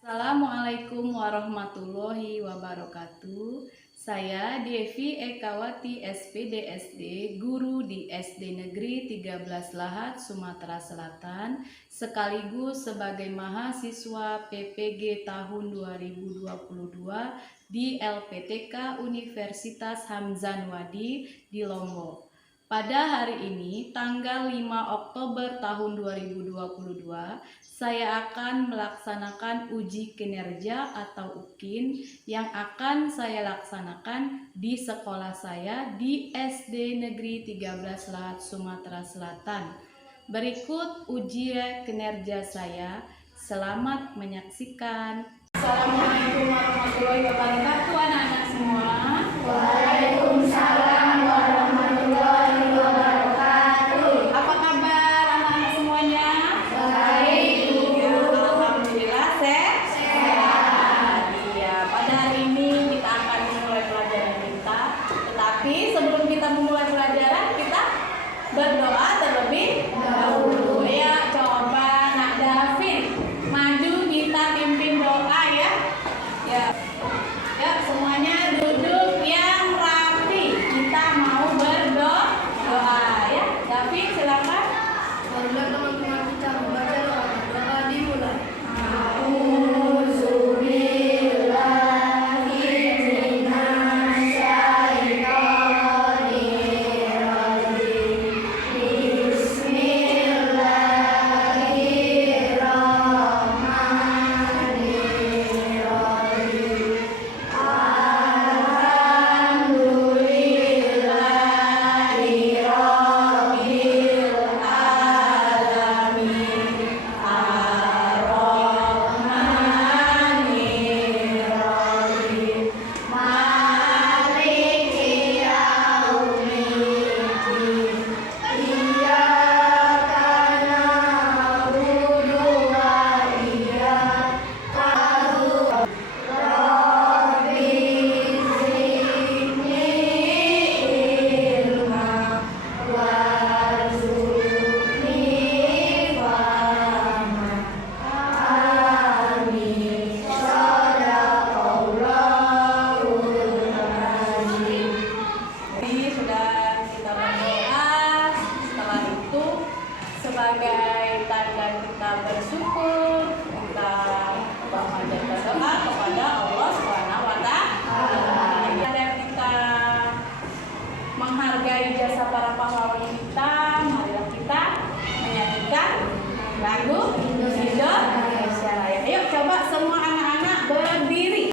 Assalamualaikum warahmatullahi wabarakatuh. Saya Devi Ekawati SPDSD, guru di SD Negeri 13 Lahat, Sumatera Selatan, sekaligus sebagai mahasiswa PPG tahun 2022 di LPTK Universitas Hamzan Wadi di Lombok. Pada hari ini, tanggal 5 Oktober tahun 2022, saya akan melaksanakan uji kinerja atau UKIN yang akan saya laksanakan di sekolah saya di SD Negeri 13 Lahat, Sumatera Selatan. Berikut uji kinerja saya. Selamat menyaksikan. Assalamualaikum warahmatullahi wabarakatuh, anak-anak semua. Waalaikumsalam warahmatullahi wabarakatuh. Apa kabar anak-anak semuanya? Baik, Ya, alhamdulillah sehat. Iya, pada hari ini kita akan memulai pelajaran kita. Tetapi sebelum kita memulai pelajaran, kita berdoa terlebih dahulu. Ya, coba Nak Davin maju, kita pimpin doa ya. Ya, semuanya duduk yang rapi. Kita mau berdoa ya. Davin, silakan. Marilah teman-teman kita membaca doa. Doa dimulai. Sebagai tanda kita bersyukur, kita memanjatkan doa kepada Allah Subhanahu wa Ta'ala. Agar kita menghargai jasa para pahlawan kita, marilah kita menyanyikan lagu Indonesia Raya. Ayo coba semua anak-anak berdiri.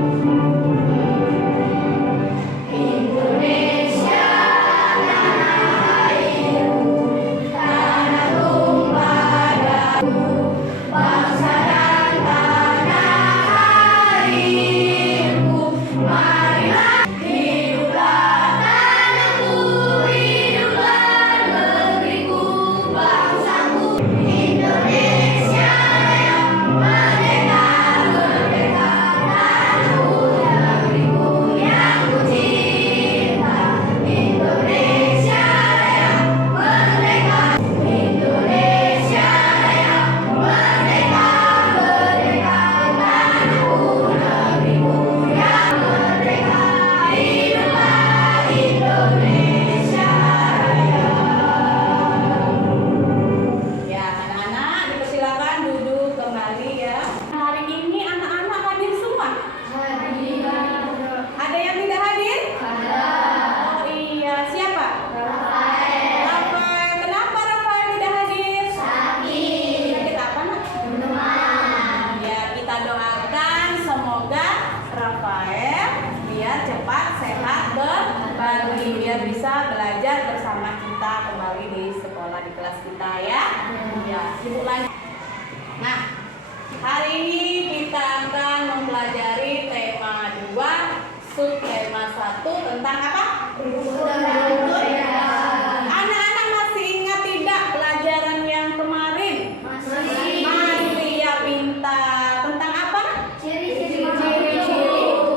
Ya, anak-anak dipersilakan duduk kembali ya. Hari ini anak-anak hadir semua. Ada yang tidak hadir? Oh iya, siapa? Rafael. Kenapa Rafael tidak hadir? Sakit apa, Nak? Ya, kita doakan semoga Rafael biar cepat sehat kembali, biar bisa belajar bersama kita kembali di sekolah, di kelas kita ya. Ya, ibu lanjut. Nah, hari ini kita akan mempelajari tema 2, subtema 1 tentang apa? Anak-anak masih ingat tidak pelajaran yang kemarin? Masih ya, pintar. Tentang apa? Ciri-ciri.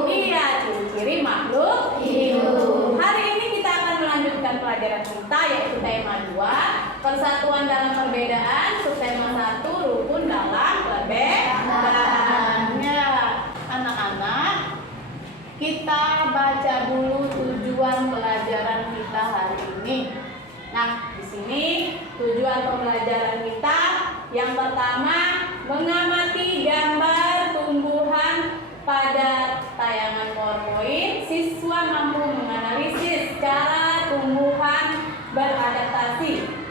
Iya, ciri-ciri makhluk hidup. Hari ini kita akan melanjutkan pelajaran kita yaitu tema 2, Persatuan dalam perbedaan, subtema 1, rukun dalam perbedaan. Ya, anak-anak, kita baca dulu tujuan pelajaran kita hari ini. Nah, di sini tujuan pembelajaran kita yang pertama, mengamati gambar tumbuhan pada tayangan PowerPoint. Siswa mampu menganalisis cara tumbuhan beradaptasi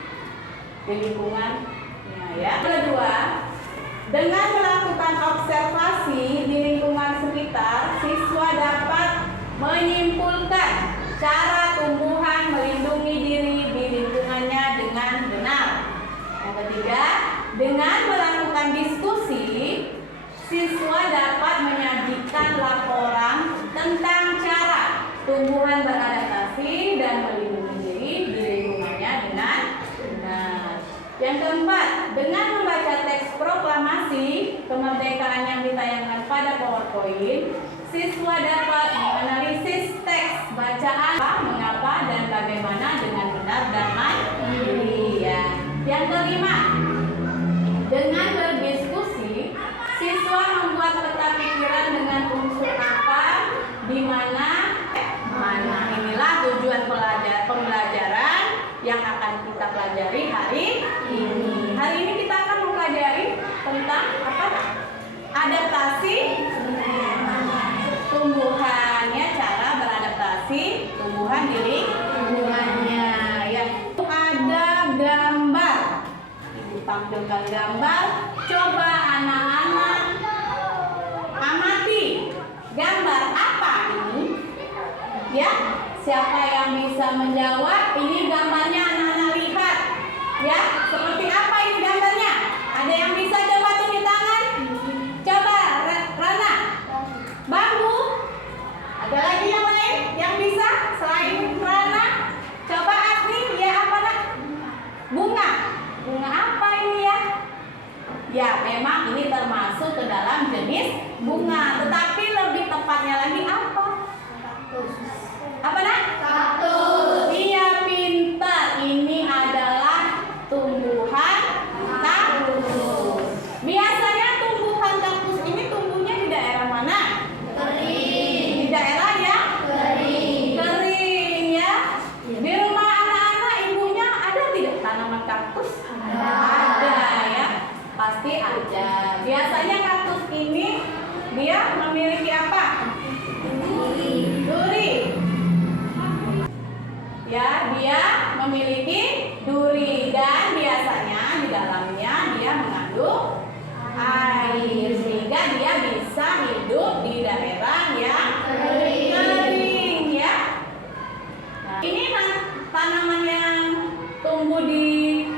di lingkungannya, ya. Kedua, dengan melakukan observasi di lingkungan sekitar, siswa dapat menyimpulkan cara tumbuhan melindungi diri di lingkungannya dengan benar. Yang ketiga, dengan melakukan diskusi, siswa dapat menyajikan laporan tentang cara tumbuhan beradaptasi dan melindungi diri di lingkungannya dengan benar. Yang keempat, dengan membaca teks proklamasi kemerdekaan yang ditayangkan pada PowerPoint, siswa dapat menganalisis teks bacaan mengapa dan bagaimana dengan benar dan mandiri, ya. Yang kelima, dengan berdiskusi, siswa membuat peta pikiran dengan unsur apa, di mana, mana. Inilah tujuan pembelajaran yang akan kita pelajari hari ini. Hari ini kita akan mempelajari tentang apa? Adaptasi tumbuhan, ya, cara beradaptasi tumbuhan di lingkungannya, ya. Ada gambar. Ibu tampilkan gambar. Coba anak-anak amati gambar apa ini? Ya, siapa yang bisa menjawab? Ini gambarnya anak-anak lihat. Ya, seperti apa ini gambarnya? Ada yang bisa coba tunjuk tangan? Coba, Rana. Bambu. Ada lagi yang lain yang bisa selain Rana? Coba Asni, ya apa nak? Bunga. Bunga apa ini, ya? Ya, memang ini termasuk ke dalam jenis bunga. Tetapi lebih tepatnya lagi apa? Apa nak? Kaktus. Iya, pintar. Ini adalah tumbuhan kaktus. Biasanya tumbuhan kaktus ini tumbuhnya di daerah mana? Kering. Di daerah yang kering. Kering, ya. Di rumah anak-anak ibunya ada tidak tanaman kaktus? Ada, ya. Pasti ada. Biasanya kaktus ini dia memiliki apa? Duri. Ya, dia memiliki duri dan biasanya di dalamnya dia mengandung air sehingga dia bisa hidup di daerah yang kering, ya. Nah, ini tanaman yang tumbuh di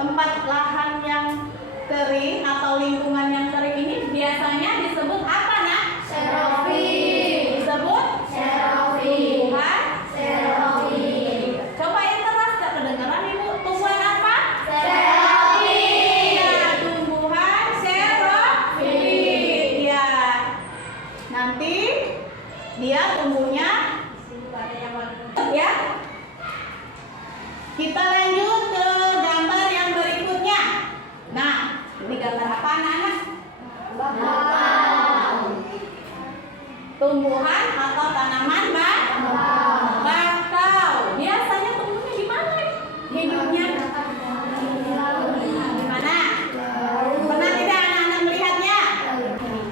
tempat lahan yang kering atau lingkungan yang kering ini biasanya disebut apa, nak? Xerophyll. Disebut xerophyll. Tumbuhan xerophyll. Coba yang keras, gak kedengeran ibu? Tumbuhan apa? Xerophyll. Ya, tumbuhan xerophyll. Ya. Nanti dia tumbuhnya, ya. Kita lanjut ke gambar yang berikutnya. Nah, ini gambar apa, anak-anak? Tumbuhan atau tanaman bakau. Biasanya tumbuhnya di mana? Hidupnya di mana? Pernah tidak anak-anak melihatnya?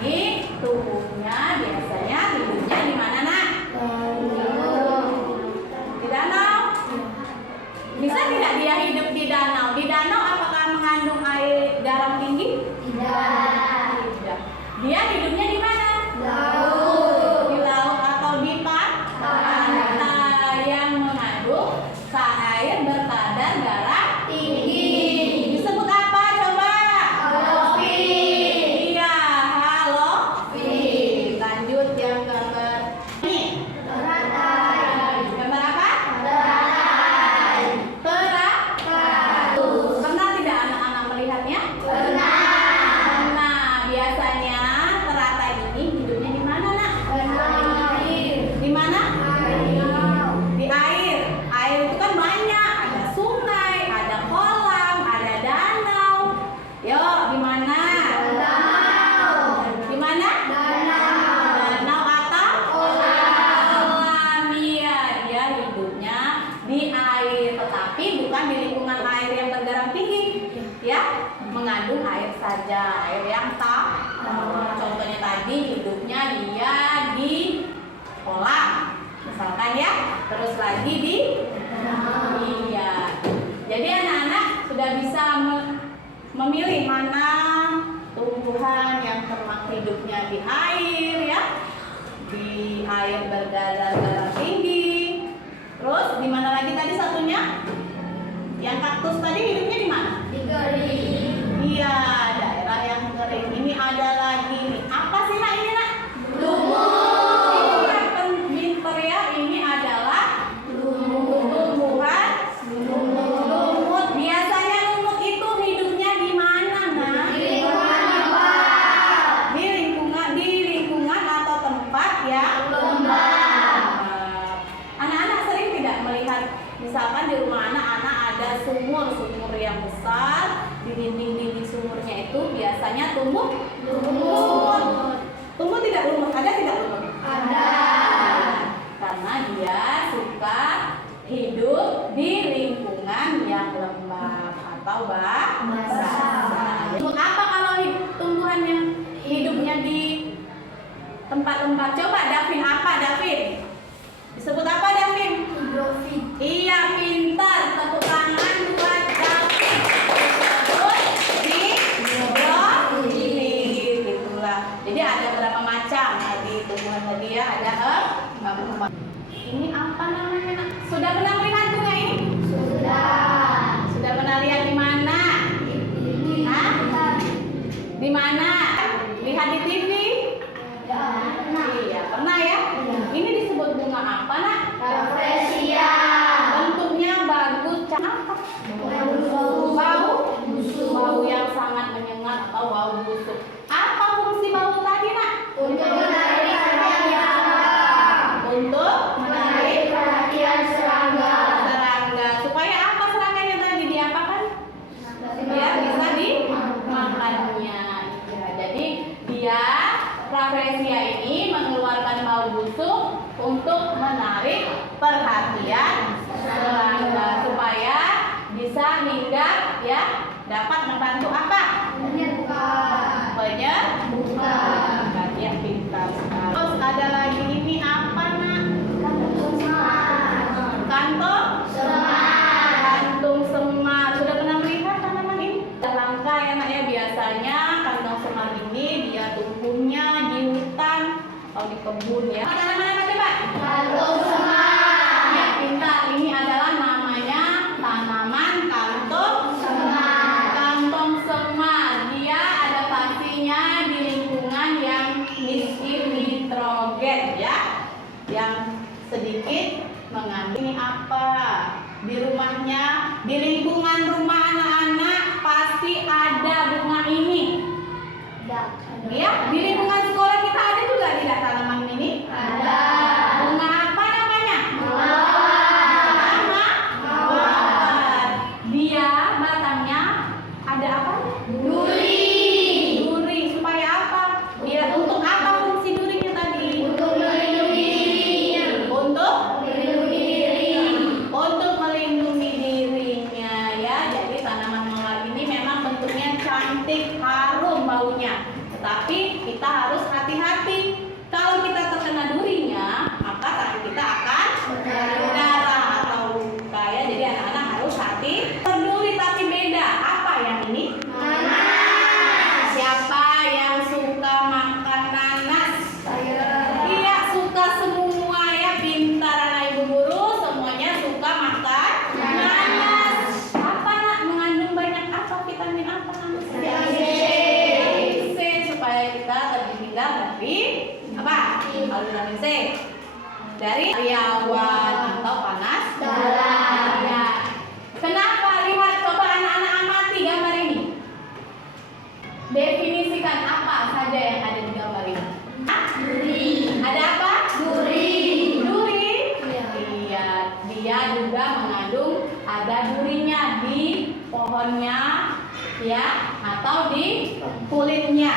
Ini tumbuhnya biasanya hidupnya di mana, nak? Di danau. Bisa tidak dia hidup di danau? Di danau apakah mengandung air garam tinggi? Tidak. Dia hidupnya di mana? Di laut atau di pantai yang mengandung air berkadar garam tinggi. Disebut apa coba? Halofil. Iya, halofil. Lanjut yang gambar ini. Teratai. Gambar apa? Teratai. Teratai. Pernah tidak anak-anak melihatnya? Pernah. mengandung air saja, air yang tawar. Contohnya tadi hidupnya dia di kolam, misalkan ya. Terus lagi di iya. Jadi anak-anak sudah bisa memilih mana tumbuhan yang ternak hidupnya di air ya, di air bergalang-galang tinggi. Terus di mana lagi tadi satunya? Yang kaktus tadi hidupnya di mana? Di kering. Iya, daerah yang kering. Ini ada lagi nih. Apa sih nak ini nak? Lumut. Pinter ya. Ini adalah Lumut. tumbuhan lumut. Biasanya lumut itu hidupnya di mana nak? Di lingkungan apa? Di lingkungan atau tempat yang Lembab. Anak-anak sering tidak melihat, misalkan di rumah anak-anak ada sumur yang besar, di dinding sumurnya itu biasanya tumbuh lumut. Tumbuh tidak lumut? Ada tidak lumut? Ada. Karena dia suka hidup di lingkungan yang lembab atau basah. Lumut apa kalau tumbuhan yang hidupnya di tempat lembab? Coba Davin, apa Davin? Disebut apa Davin? Hidrofit. Iya, pintar. Tepuk tangan buat Davin. Disebut hidrofit, gitulah. Jadi ada berapa macam tadi tumbuhan tadi ya? Ada ini apa namanya? Nak? Sudah pernah melihat bunga ini? Sudah. Sudah pernah lihat di mana? Hah? Di mana? Lihat di TV? Iya, pernah ya? Ini disebut bunga apa nak? Rafflesia. Bentuknya bagus, apa? Bau yang sangat menyengat atau bau busuk. Apa fungsi bau tadi nak? Untuk menarik perhatian Untuk menarik perhatian serangga. serangga. Supaya apa serangkanya tadi diapakan? Biar bisa dimakannya. Ya, jadi dia Rafflesia ini mengeluarkan bau busuk untuk menarik perhatian serangga supaya bisa hinggap ya, dapat membantu apa? Menyerbukan. Penyembuhan. Ya, pintar sekali. Terus ada lagi ini apa nak? Kantong kantung semar. Sudah pernah melihat tanaman ini? Langka ya nak ya. Biasanya kantong semar ini dia tumbuhnya di hutan atau di kebun ya. Tanaman apa coba? Kantung semar. Ya, pintar. Ini adalah namanya tanaman kantong Semar. kantong semar. Dia adaptasinya di lingkungan yang miskin nitrogen ya, yang sedikit mengandung. Ini apa? Di rumahnya, di lingkungan rumah anak-anak pasti ada bunga ini. Ya, di lingkungan sekolah kita ada juga tidak tanaman ini? Ada. Bunga apa namanya? Mawar. Mawar. Dia batangnya ada apa? Duri. Duri. Supaya apa? Dia untuk apa fungsi durinya tadi? Untuk melindungi dirinya. Untuk Melindungi diri. untuk melindungi dirinya ya. Jadi tanaman mawar ini memang bentuknya cantik, harum baunya. Tetapi kita harus hati-hati. Kalau kita terkena durinya, maka tangan kita akan berdarah atau luka ya. Jadi anak-anak harus hati. Berduri tapi beda. Apa yang ini? Nanas. Siapa yang suka makan nanas? Saya. Iya, suka semua ya. Pintar anak ibu guru, semuanya suka makan nanas. Apa nak mengandung banyak apa? Vitamin apa nanas? Vitamin C, supaya kita terhindar dari apa? Kalau vitamin C dari sariawan atau panas Dalam. Ya. Kenapa? Lihat, coba anak-anak amati gambar ini. Definisikan apa saja yang ada di gambar ini. Duri. Ada apa? Duri. Duri. Iya. Iya, dia juga mengandung ada durinya di pohonnya ya atau di kulitnya.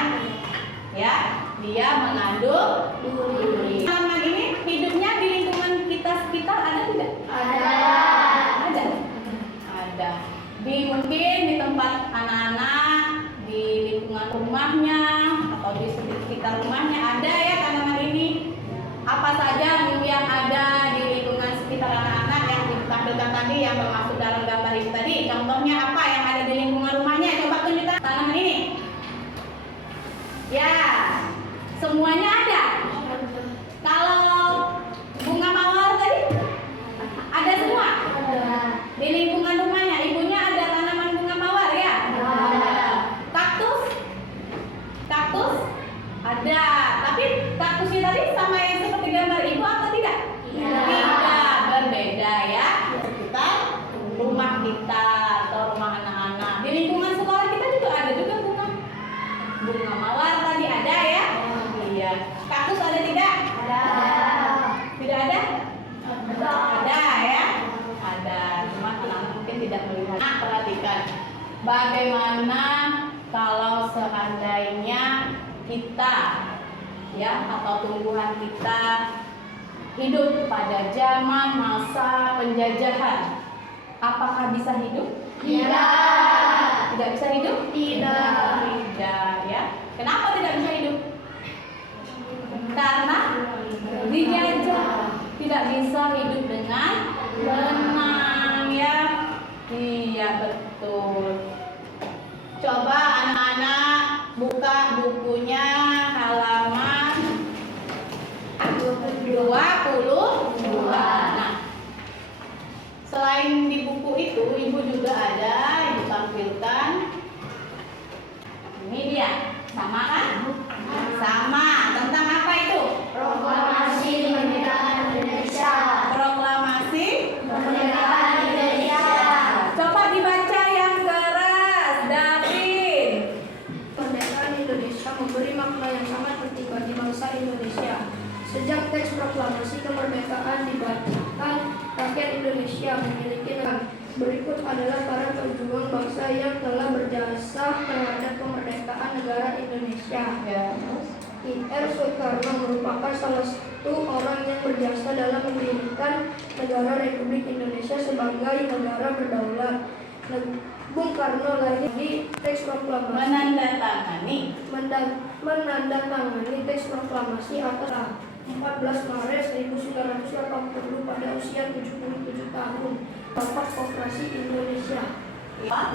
Ya, dia mengandung duri. Tanaman ini hidupnya di lingkungan kita sekitar ada tidak? Ada. Ada. Ada. mungkin di tempat anak-anak, di lingkungan rumahnya atau di sekitar rumahnya ada ya tanaman ini. Apa saja yang ada di lingkungan sekitar anak-anak yang ditampilkan tadi, yang termasuk dalam gambar itu tadi? Contohnya apa yang ada di lingkungan rumahnya? Coba tunjukkan tanaman ini. Ya, semuanya ada. Kalau bunga mawar tadi ada semua. Di lingkungan rumahnya, ibunya ada tanaman bunga mawar ya? Kaktus ada. Tapi kaktusnya tadi sama yang seperti gambar ibu atau tidak? Tidak, berbeda ya. Sekitar rumah kita atau rumah anak-anak. Di lingkungan sekolah kita juga ada juga bunga mawar tadi ada ya? Iya. Kaktus ada tidak? Tidak ada? Ada ya? Ada. Cuma anak-anak mungkin tidak melihat. Nah, perhatikan. Bagaimana kalau seandainya kita ya atau tumbuhan kita hidup pada zaman masa penjajahan? Apakah bisa hidup? Tidak bisa hidup? Tidak ya. Kenapa tidak bisa hidup? Karena dijajah. Tidak bisa hidup dengan tenang ya. Iya betul. Coba anak-anak buka bukunya halaman 22. Nah, selain di buku itu, ibu juga ada ibu tampilkan. Ini dia, sama kan? Sama. Tentang apa itu? Proklamasi kemerdekaan Indonesia. Proklamasi kemerdekaan Indonesia. Coba dibaca yang keras, David. Kemerdekaan Indonesia memberi makna yang sangat penting bagi bangsa Indonesia. Sejak teks proklamasi kemerdekaan dibacakan, rakyat Indonesia memiliki negara. Berikut adalah para pejuang bangsa yang telah berjasa terhadap kemerdekaan negara Indonesia. I.R. Soekarno merupakan salah satu orang yang berjasa dalam mendirikan negara Republik Indonesia sebagai negara berdaulat. Bung Karno lahir di teks proklamasi menandatangani teks proklamasi atas 14 Maret 1980 pada usia 77 tahun. Bapak Koperasi Indonesia.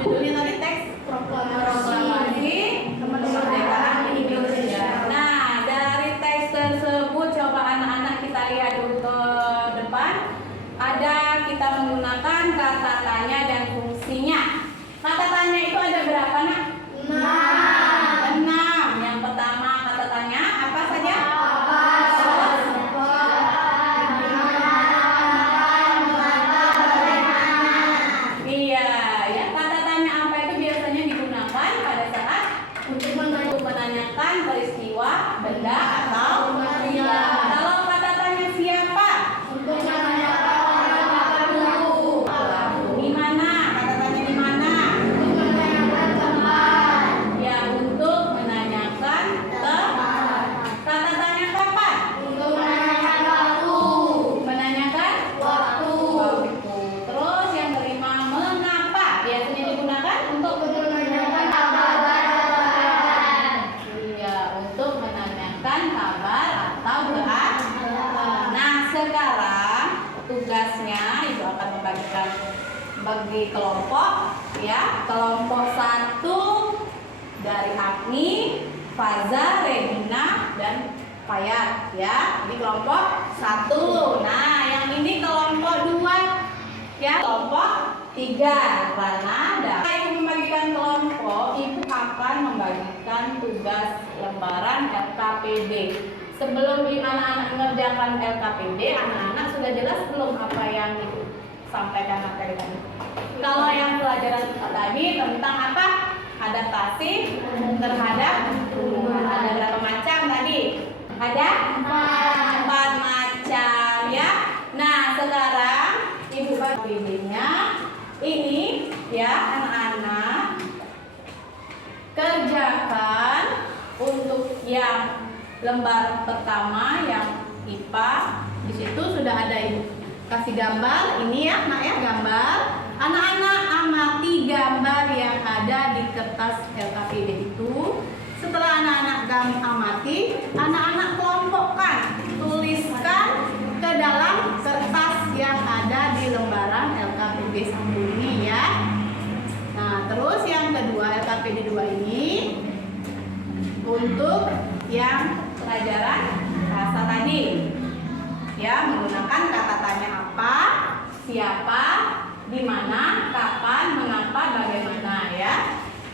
Judulnya tadi teks proklamasi kemerdekaan Indonesia. Nah, dari teks tersebut coba anak-anak kita lihat dulu ke depan. Ada kita menggunakan kata tanya dan fungsinya. Kata tanya itu ada berapa, Nak? 6. Yang pertama kata tanya apa saja? Iya, ya kata tanya apa itu biasanya digunakan pada saat untuk menanyakan peristiwa, benda atau manusia. Kalau kata tanya siapa? Untuk menanyakan orang tertentu. Di mana? Kata tanya di mana? Untuk menanyakan tempat. Ya, untuk menanyakan tempat. Kata tanya kapan? Untuk menanyakan waktu. Menanyakan Waktu. Terus yang kelima, mengapa? Biasanya digunakan untuk menanyakan kabar. Iya, untuk menanyakan kabar atau keadaan. Nah, sekarang tugasnya ibu akan membagikan bagi kelompok ya. Kelompok 1 dari Agni, Faza, Regina, dan Fayat ya. Ini kelompok 1. Nah, yang ini kelompok 2 ya. Kelompok 3 karena ibu membagikan kelompok, ibu akan membagikan tugas lembaran LKPD. Sebelum anak-anak mengerjakan LKPD, anak-anak sudah jelas belum apa yang ibu sampaikan materi tadi? Kalau yang pelajaran tadi tentang apa? Adaptasi terhadap tumbuhan. Ada berapa macam tadi? Ada 4 macam ya. Nah, sekarang ibu bagi videonya. Ini ya anak-anak kerjakan untuk yang lembar pertama yang IPA. Di situ sudah ada ibu kasih gambar. Ini ya, Nak ya, gambar. Anak-anak amati kertas LKPD itu, setelah anak-anak amati, anak-anak kelompokkan, tuliskan ke dalam kertas yang ada di lembaran LKPD 1 ini ya. Nah, terus yang kedua LKPD 2 ini untuk yang pelajaran bahasa tadi. Ya, menggunakan kata tanya apa, siapa, di mana, kapan, mengapa, bagaimana ya.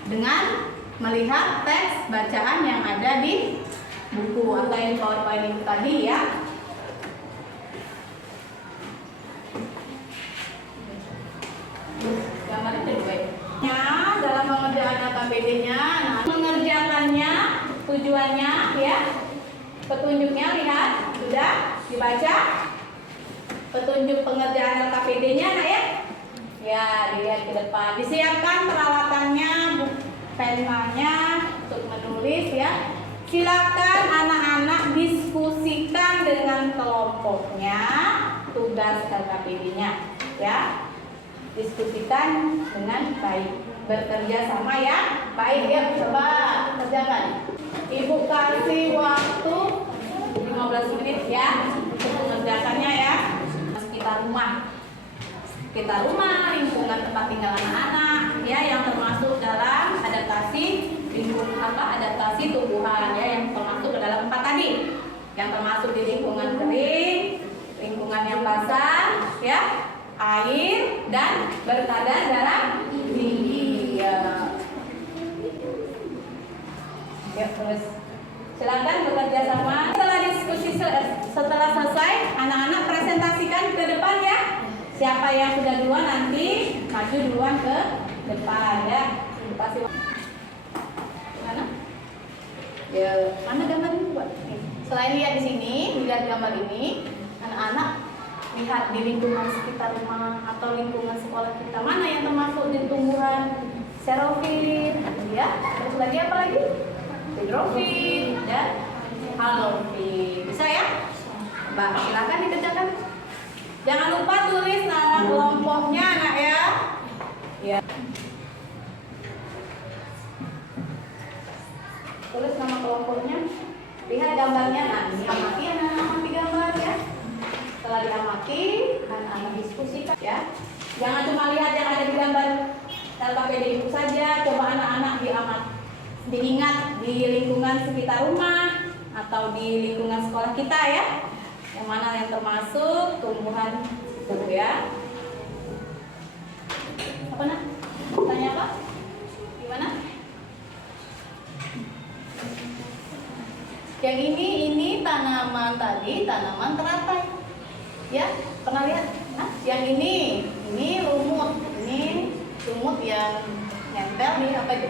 Dengan melihat teks bacaan yang ada di buku atau yang PowerPoint itu tadi ya. Gambar itu baiknya dalam pengerjaan LKPD-nya. Nah, mengerjakannya tujuannya ya. Petunjuknya lihat, sudah dibaca. Petunjuk pengerjaan LKPD-nya nah ya. Ya, dilihat ke depan. Disiapkan peralatannya, penanya untuk menulis ya. Silakan anak-anak diskusikan dengan kelompoknya tugas LKPD-nya ya. Diskusikan dengan baik, bekerja sama ya. Baik ya, coba kerjakan. Ibu kasih waktu 15 menit ya untuk mengerjakannya ya. Sekitar rumah, lingkungan tempat tinggal anak-anak ya, yang termasuk dalam adaptasi adaptasi tumbuhan ya, yang termasuk ke dalam 4 tadi, yang termasuk di lingkungan kering, lingkungan yang basah ya, air dan berkadar darah tinggi ya. Ya, terus silakan bekerja sama. Setelah diskusi setelah selesai, anak-anak presentasikan ke depan ya. Siapa yang sudah duluan nanti maju duluan ke depan ya. Pasti mana? Ya, mana gambar ini buat? Selain lihat di sini, lihat gambar ini, anak-anak lihat di lingkungan sekitar rumah atau lingkungan sekolah kita, mana yang termasuk di tumbuhan xerophyll ya. Terus lagi apa lagi? Hydrophyll dan halophyll. Bisa ya? Bang, silakan dikerjakan. Jangan lupa tulis nama kelompoknya anak ya. Ya. Tulis nama kelompoknya. Lihat gambarnya. Nah, ini amati anak-anak amati gambar ya. Setelah diamati, anak-anak diskusikan ya. Jangan cuma lihat yang ada di gambar LKPD itu saja. Coba anak-anak diingat di lingkungan sekitar rumah atau di lingkungan sekolah kita ya. Yang mana yang termasuk tumbuhan itu ya. Apa nak? Tanya apa? Gimana? Yang ini tanaman tadi, tanaman teratai. Ya, pernah lihat? Nah, yang ini lumut. Ini lumut yang nempel di apa itu?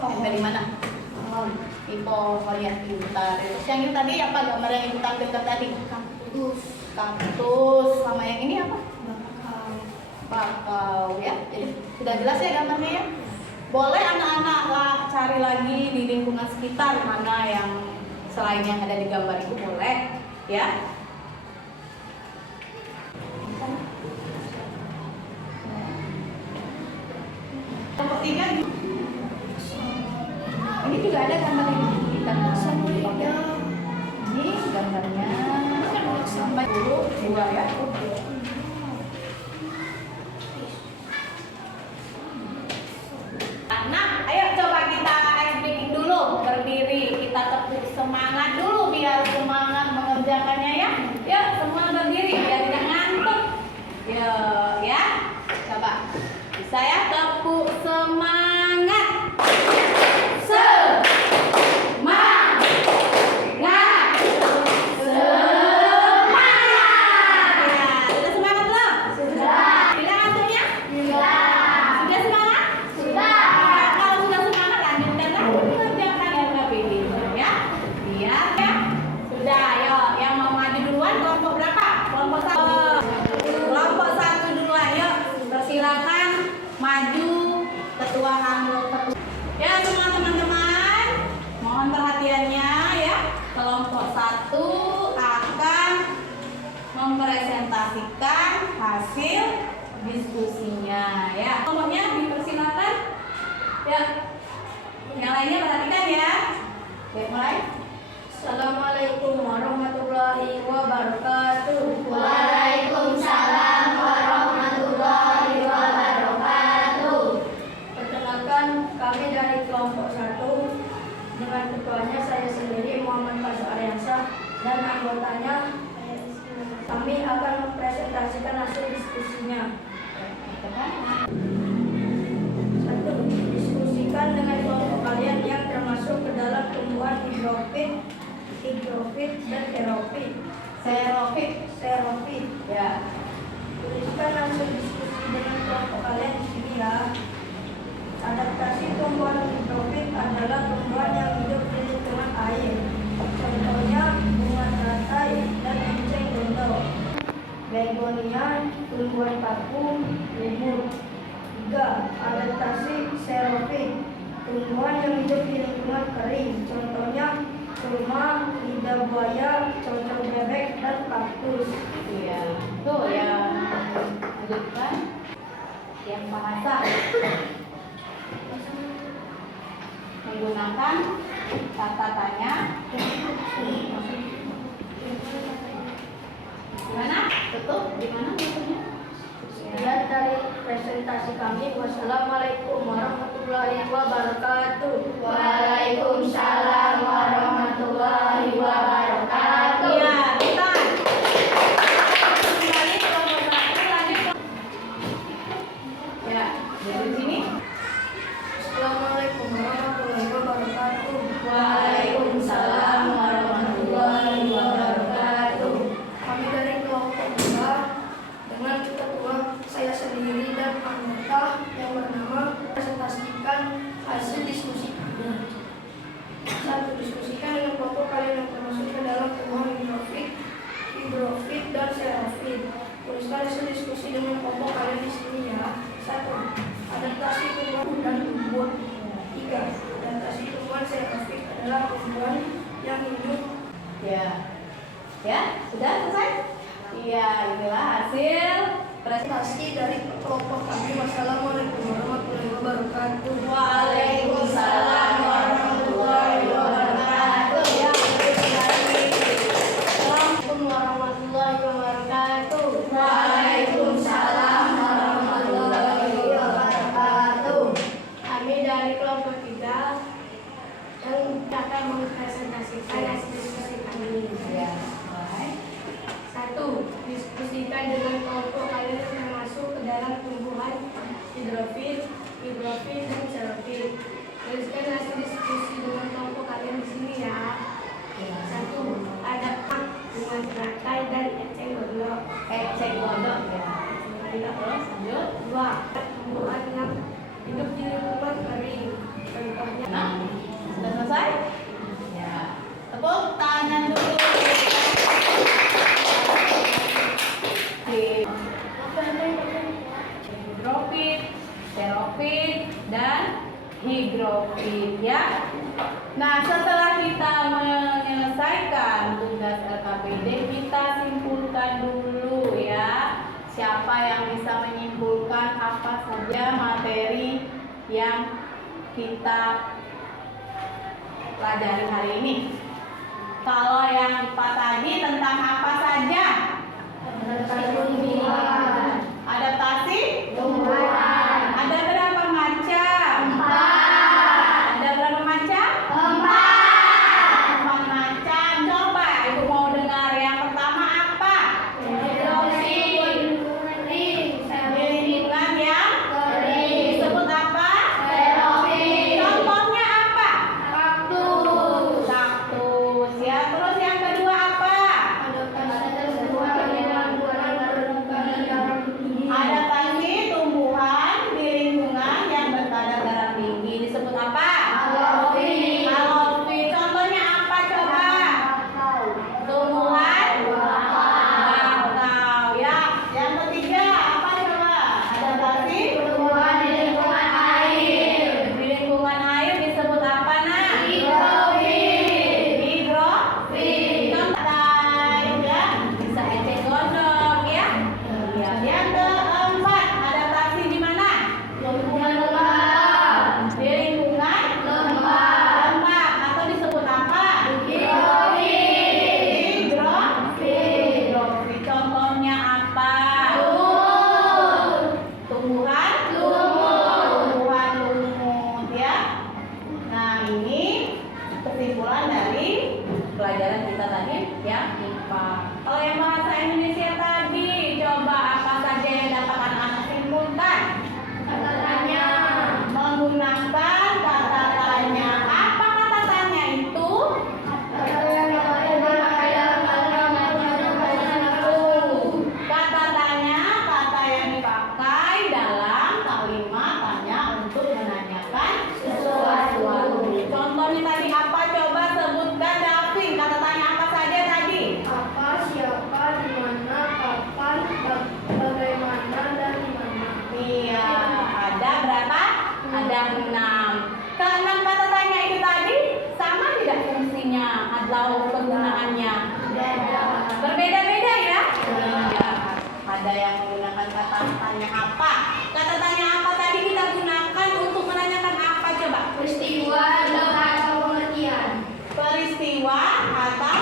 Nempel di mana? Di pohon yang pintar. Terus yang ini tadi apa gambar yang ibu tampilkan tadi? Kaktus. Sama yang ini apa? Bakau ya. Jadi sudah jelas ya gambarnya ya. Boleh anak-anak lah cari lagi di lingkungan sekitar mana yang selain yang ada di gambar itu boleh ya. Nomor 3 ini juga ada gambar ini kita ini gambarnya sampai dulu 2 ya. Anak, ayo coba kita ice breaking dulu, berdiri, kita tepuk semangat dulu biar semangat mengerjakannya ya. Yuk semua berdiri biar tidak ngantuk. Yuk ya, coba bisa ya, tepuk semangat. Maju ketua anggota ya. Semua teman-teman mohon perhatiannya ya. Kelompok 1 akan mempresentasikan hasil diskusinya ya. Kelompoknya dipersilakan ya. wabarakatuh. Waalaikumsalam warahmatullahi wabarakatuh. Perkenalkan, kami dari kelompok 1 dengan ketuanya saya sendiri Muhammad Faisal Aryansyah dan anggotanya kami akan mempresentasikan hasil diskusinya. 1. Diskusikan dengan kelompok kalian yang termasuk ke dalam tumbuhan higrofit dan xerofit. Ya. Tuliskan hasil diskusi dengan kelompok kalian di sini ya. Adaptasi tumbuhan higrofit adalah tumbuhan yang hidup di lingkungan air. Contohnya bunga teratai dan enceng gondok. Begonia, tumbuhan paku, lumut. 3. Adaptasi xerofit, tumbuhan yang hidup di lingkungan kering. Contohnya kurma, lidah buaya, congcong bebek, dan kaktus. Iya. Tuh yang lanjutkan. Yang bahasa menggunakan kata tanya. Gimana? Tutup? Gimana tutupnya? Sekian dari presentasi kami. Wassalamualaikum warahmatullahi wabarakatuh. Waalaikumsalam warahmatullahi wabarakatuh. Iya, kita kembali ke kelompok 1 lanjut. Ya, dari sini. Assalamualaikum warahmatullahi wabarakatuh. Waalaikumsalam warahmatullahi wabarakatuh. Kami dari kelompok 2 dengan ketua saya sendiri dan anggota yang bernama presentasikan hasil diskusi kami. 1. Diskusikan dengan kelompok kalian yang termasuk ke dalam tumbuhan higrofit dan xerofit. Tuliskan hasil diskusi dengan kelompok kalian di sini ya. 1. Adaptasi tumbuhan dan tumbuhan. 3. Adaptasi tumbuhan xerofit adalah tumbuhan yang hidup. Ya. Ya, sudah selesai? Iya, inilah hasil Presentasi dari kelompok kami. Wassalamualaikum warahmatullahi wabarakatuh. Waalaikumsalam warahmatullahi wabarakatuh. Ya, Assalamualaikum warahmatullahi wabarakatuh. Waalaikumsalam warahmatullahi wabarakatuh. Kami dari kelompok 3 yang akan mempresentasikan hasil diskusi kami. Ya, mulai. 1. Diskusikan dengan kelompok kalian yang termasuk ke dalam tumbuhan higrofit dan xerofit. Tuliskan hasil diskusi dengan kelompok kalian di sini ya. 1. Ada bunga teratai dan enceng gondok. Cek kodok ya. Terus lanjut. 2. Tumbuhan yang hidup di lingkungan kering. Contohnya Nah, sudah selesai? Ya. Tepuk tangan dulu. Higrofit, xerofit, dan higrofit ya. Nah, setelah kita menyelesaikan tugas LKPD, kita simpulkan dulu ya. Siapa yang bisa menyimpulkan apa saja materi yang kita pelajari hari ini? Kalau yang IPA tadi tentang apa saja? Adaptasi? Ada berapa macam? 4. Ada berapa macam? 4. 4 macam. Coba Ibu mau dengar yang pertama apa? Di lingkungan yang disebut apa? Contohnya apa? Kaktus ya. Terus yang kedua apa? Adaptasi tumbuhan Ada 6. Keenam kata tanya itu tadi sama tidak fungsinya atau penggunaannya? Berbeda-beda ya? Iya. Ada yang menggunakan kata tanya apa? Kata tanya apa tadi kita gunakan untuk menanyakan apa coba? Peristiwa atau pengertian. Peristiwa atau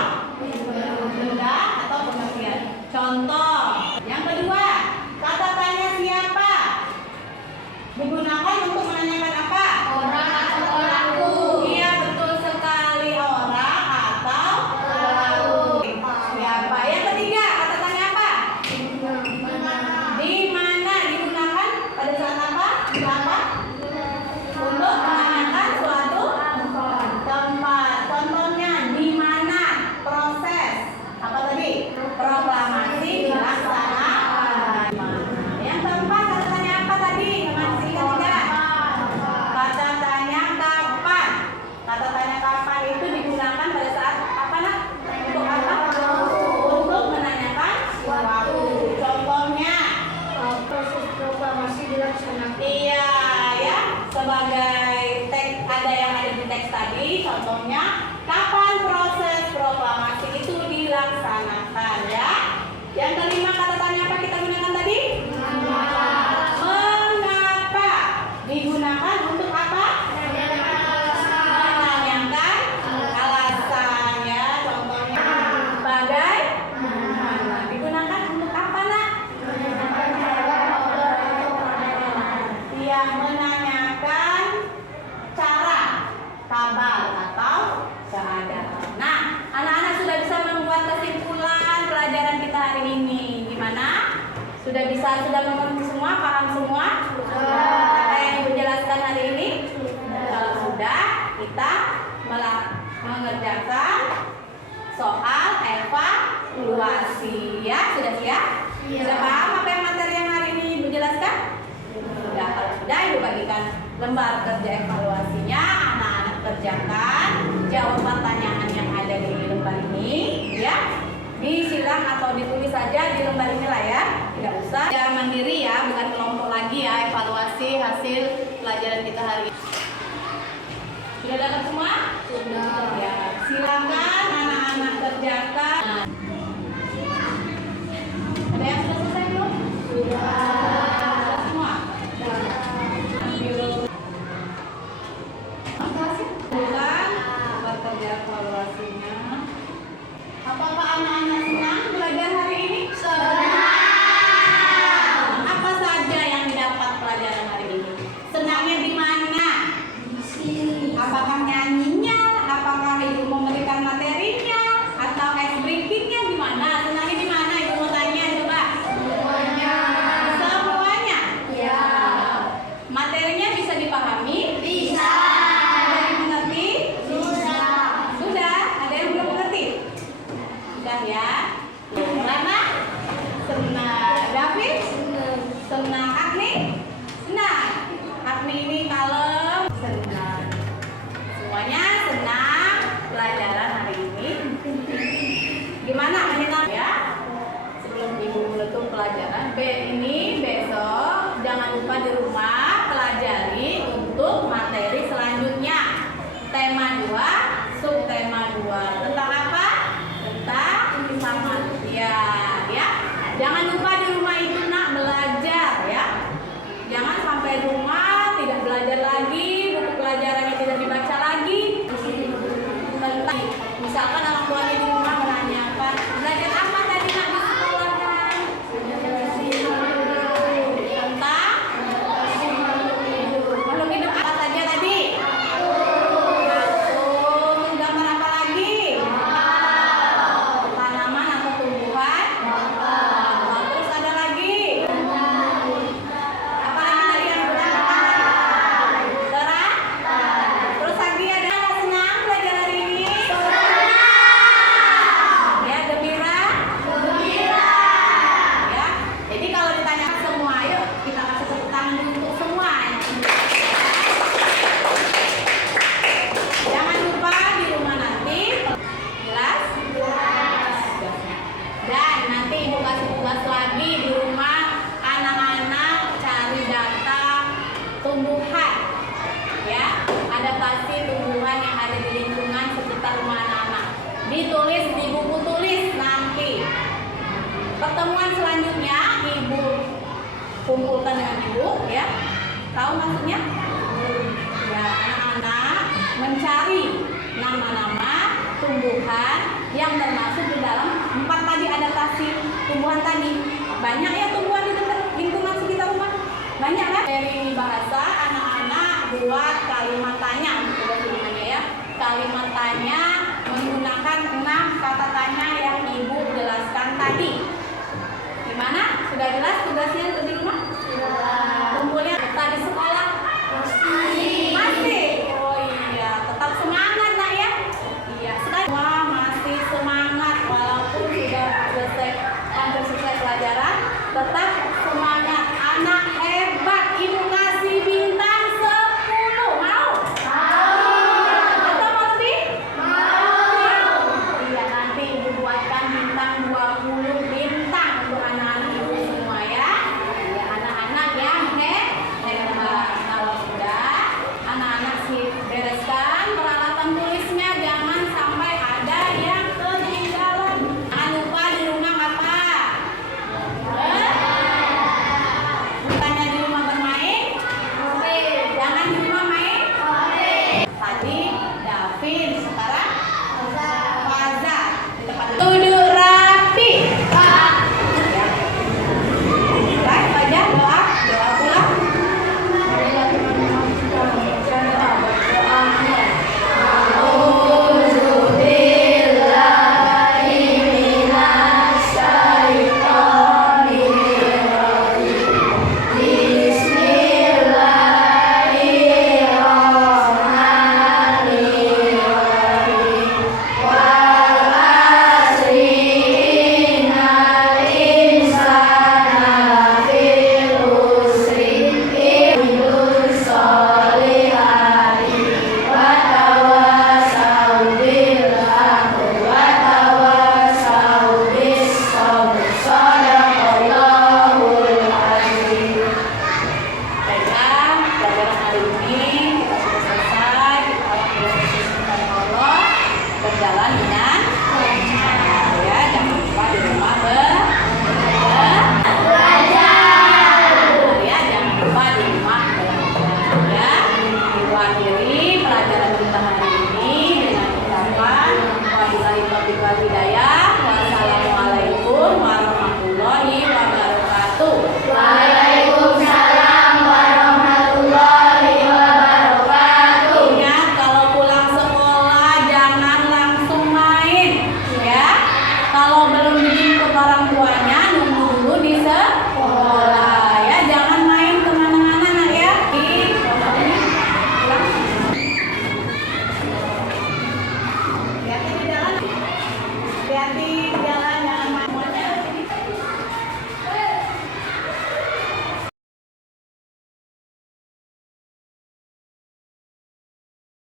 benda atau pengertian. Contoh. Yang kedua, kata tanya siapa? Digunakan untuk menanyakan apa? Orang atau orangku. Iya, betul sekali. Orang atau siapa? Yang ketiga, kata tanya apa? Di mana digunakan pada saat apa? Apa? Untuk menanyakan suatu tempat. Contohnya di mana proses apa tadi? Proklamasi dilaksanakan. Yang keempat, kata tanya apa tadi? Masih ingat tidak? Kata tanya kapan. Kata tanya kapan itu digunakan pada saat apa nak? Untuk apa? Untuk menanyakan sesuatu. Contohnya, Proses proklamasi dilaksanakan. iya ya, sebagai teks ada yang ada di teks tadi. Contohnya, kapan proses proklamasi itu dilaksanakan ya? Yang kelima, kata tanya apa kita gunakan tadi? Mengapa digunakan untuk apa? Menanyakan alasan ya. Contohnya sebagai digunakan untuk apa nak? Iya, menanyakan cara, kabar atau keadaan. Nah, anak-anak sudah bisa membuat kesimpulan pelajaran kita hari ini. Gimana? Sudah mengerti semua, paham semua? Apa yang Ibu jelaskan hari ini? Kalau sudah, kita mengerjakan soal evaluasi. Ya, sudah siap? Sudah paham apa yang materi yang hari ini Ibu jelaskan? Sudah. Kalau sudah, Ibu bagikan lembar kerja evaluasinya. Anak-anak kerjakan, jawab pertanyaan yang ada di lembar ini, ya. Disilang atau ditulis saja di lembar ini lah ya. Tidak usah. Ya mandiri ya, bukan kelompok lagi ya. Evaluasi hasil pelajaran kita hari ini. Sudah dapat semua? Sudah. Ya, silakan anak-anak kerjakan. Ada yang sudah selesai belum? Sudah semua? Ambil. Bukan buat kerja evaluasinya. Apakah anak-anak senang belajar hari ini? Senang. Apa saja yang didapat pelajaran hari ini? Senangnya di mana? Apakah nyanyinya? Apakah Ibu memberikan materinya? Atau ice breakingnya di mana? Senangnya di mana? Ibu mau tanya coba. Semuanya. Ya. Materinya bisa dipahami? Bisa. Ada yang mengerti? Sudah. Sudah? Ada yang belum mengerti? Sudah ya. dikumpulkan dengan ibu, ya. Tahu maksudnya? Ya, anak-anak mencari nama-nama tumbuhan yang termasuk di dalam 4 tadi adaptasi tumbuhan tadi. Banyak ya tumbuhan di dekat lingkungan sekitar rumah. Banyak kan? Dari bahasa anak-anak buat kalimat tanya untuk tugas-tugasnya ya. Kalimat tanya menggunakan 6 kata tanya yang ibu jelaskan tadi. Gimana? Sudah jelas tugasnya untuk di rumah? Kumpulnya tetap di sekolah? Masih? Oh iya, tetap semangat nak ya? Iya, sekarang wah masih semangat walaupun sudah hampir selesai pelajaran, tetap semangat. Anak hebat, ibu kasih bintang 10. Mau? Atau mau lebih? Iya, nanti ibu buatkan bintang 20 bintang untuk anak-anak ibu semua ya. Ya, anak-anak yang hebat. Kalau sudah, anak-anak bereskan peralatan tulisnya, jangan sampai ada yang ketinggalan. Jangan lupa di rumah apa? Bukannya di rumah bermain? Jangan di rumah main? Tadi Davin, sekarang Faza. Di tempat duduk rapi. Ya. Baik, Faza, doa pulang. Baiklah, pelajaran hari ini kita sudah selesai. Kita alhamdulillah kepada Allah berjalan dengan lancar ya. Jangan lupa di rumah belajar. Ya, jangan lupa di rumah belajar ya. Ibu akhiri